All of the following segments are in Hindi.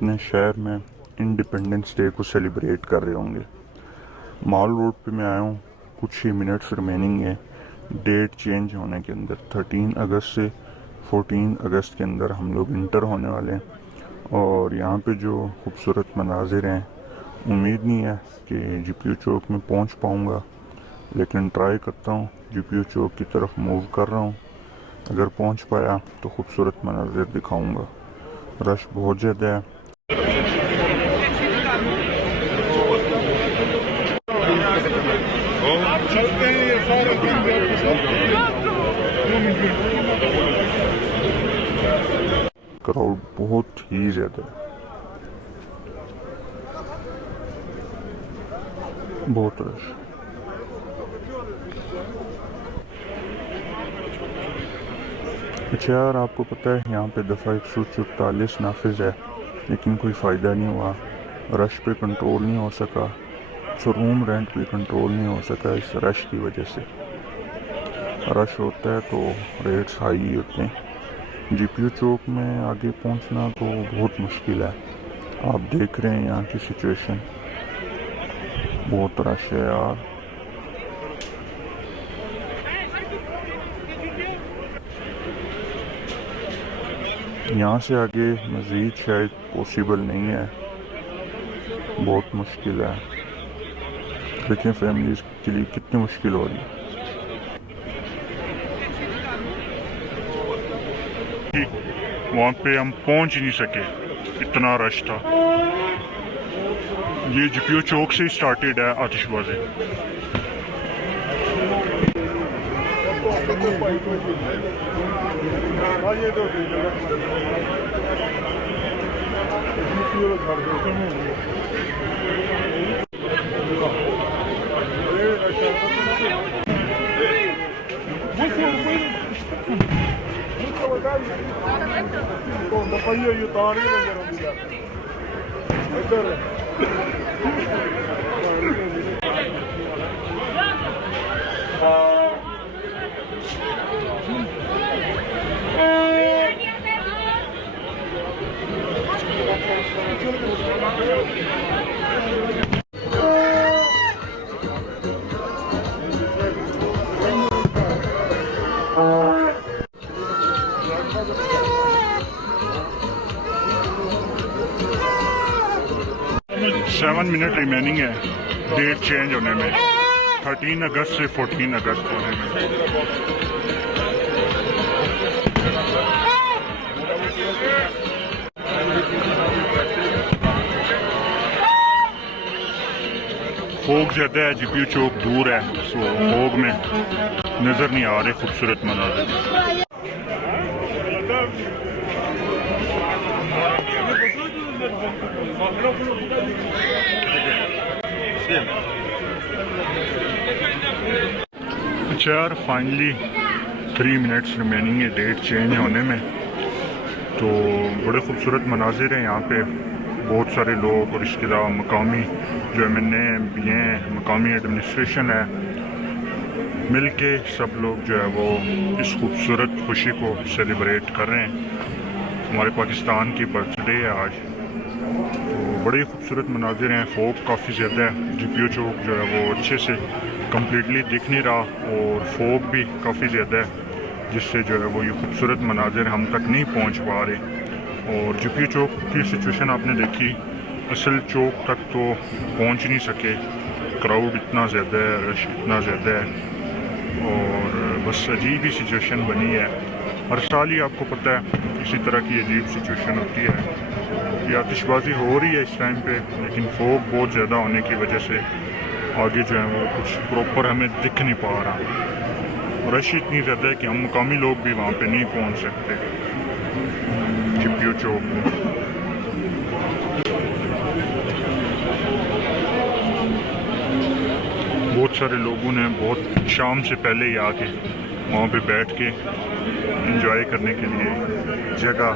अपने शहर में इंडिपेंडेंस डे को सेलिब्रेट कर रहे होंगे। मॉल रोड पे मैं आया हूँ, कुछ ही मिनट्स रिमेनिंग है डेट चेंज होने के अंदर। 13 अगस्त से 14 अगस्त के अंदर हम लोग इंटर होने वाले हैं और यहाँ पे जो खूबसूरत मनाजिर हैं, उम्मीद नहीं है कि जीपीयू चौक में पहुँच पाऊँगा, लेकिन ट्राई करता हूँ। जीपीयू चौक की तरफ मूव कर रहा हूँ, अगर पहुँच पाया तो खूबसूरत मनाजिर दिखाऊँगा। रश बहुत ज़्यादा है। क्राउड बहुत ही ज़्यादा है, बहुत रश। अच्छा यार, आपको पता है यहाँ पे दफ़ा 144 नाफिज है, लेकिन कोई फ़ायदा नहीं हुआ। रश पे कंट्रोल नहीं हो सका, रूम रेंट पे कंट्रोल नहीं हो सका इस रश की वजह से। रश होता है तो रेट्स हाई ही होते हैं। जीपीयू चौक में आगे पहुंचना तो बहुत मुश्किल है। आप देख रहे हैं यहाँ की सिचुएशन, बहुत रश है यार। यहाँ से आगे मज़ीद शायद पॉसिबल नहीं है, बहुत मुश्किल है। देखिए फैमिलीज़ के लिए कितनी मुश्किल हो रही है। वहाँ पे हम पहुँच ही नहीं सके, इतना रश था। ये जीपीयू चौक से स्टार्टेड है आतिशबाजी। सेवन मिनट रिमेनिंग है डेट चेंज होने में, 13 अगस्त से 14 अगस्त होने में। फोग ज़्यादा है, जीपीयू चौक दूर है, सो फोग में नज़र नहीं आ रहे खूबसूरत मनाज़िर। अच्छा यार, फाइनली 3 मिनट्स रिमेनिंग है डेट चेंज होने में। तो बड़े खूबसूरत मनाजिर हैं यहाँ पे, बहुत सारे लोग और इसके अलावा मकामी जो MNA MPA हैं, मकामी एडमिनिस्ट्रेशन है, मिल के सब लोग जो है वो इस खूबसूरत खुशी को सेलिब्रेट कर रहे हैं। हमारे पाकिस्तान की बर्थडे है आज, तो बड़े खूबसूरत मनाजिर हैं। फोग काफ़ी ज़्यादा है, जीपीयू चौक जो है वो अच्छे से कम्प्लीटली दिख नहीं रहा और फोग भी काफ़ी ज़्यादा है, जिससे जो है वो ये खूबसूरत मनाजिर हम तक नहीं पहुंच पा रहे। और जीपीयू चौक की सिचुएशन आपने देखी, असल चौक तक तो पहुंच नहीं सके, क्राउड इतना ज़्यादा है, रश इतना ज़्यादा है और बस अजीब ही सिचुएशन बनी है। हर साल ही आपको पता है इसी तरह की अजीब सिचुएशन होती है। ये आतिशबाजी हो रही है इस टाइम पे, लेकिन फोग बहुत ज़्यादा होने की वजह से आगे जो है वो कुछ प्रॉपर हमें दिख नहीं पा रहा। रश इतनी ज़्यादा है कि हम मुकामी लोग भी वहाँ पे नहीं पहुँच सकते जीपीयू चौक में। बहुत सारे लोगों ने बहुत शाम से ही आके वहाँ पे बैठ के एंजॉय करने के लिए जगह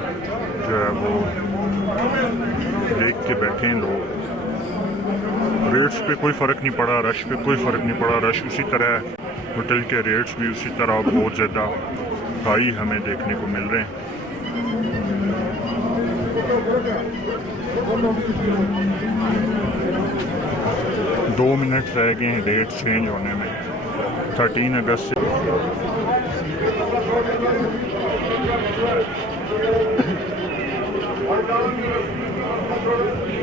जो है वो देख के बैठे हैं लोग। रेट्स पे कोई फ़र्क नहीं पड़ा, रश पे कोई फ़र्क नहीं पड़ा। रश उसी तरह है, होटल के रेट्स भी उसी तरह बहुत ज़्यादा हाई हमें देखने को मिल रहे हैं। दो मिनट रह गए हैं डेट चेंज होने में 13 अगस्त से।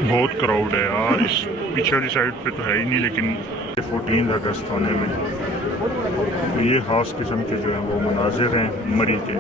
बहुत क्राउड है यार, इस पीछे वाली साइड पे तो है ही नहीं, लेकिन 14 अगस्त होने में ये ख़ास किस्म के जो हैं वो मनाजिर हैं मरी के।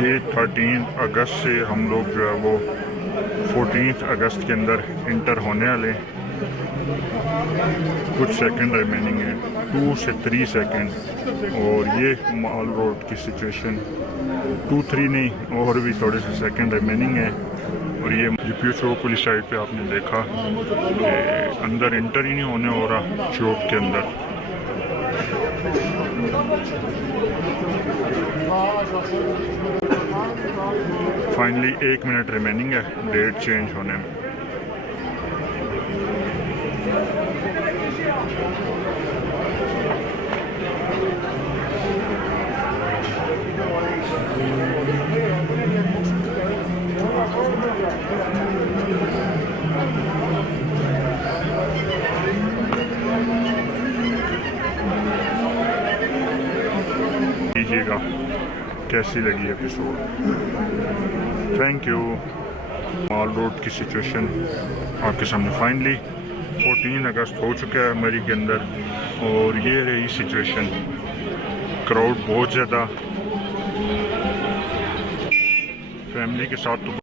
ये 13 अगस्त से हम लोग जो है वो 14 अगस्त के अंदर इंटर होने वाले। कुछ सेकंड रिमेनिंग है, 2 से 3 सेकंड। और ये मॉल रोड की सिचुएशन 2-3 नहीं और भी थोड़े से सेकंड रिमेनिंग है। और ये जीपीयू चौक वाली साइड पे आपने देखा कि अंदर इंटर ही नहीं होने हो रहा चौक के अंदर। फाइनली 1 मिनट रिमेनिंग है डेट चेंज होने में। कीजिएगा कैसी लगी episode. Thank you. Mall road की सिचुएशन आपके सामने फाइनली 14 अगस्त हो चुका है मरी के अंदर। और ये रही सिचुएशन, क्राउड बहुत ज़्यादा, फैमिली के साथ तो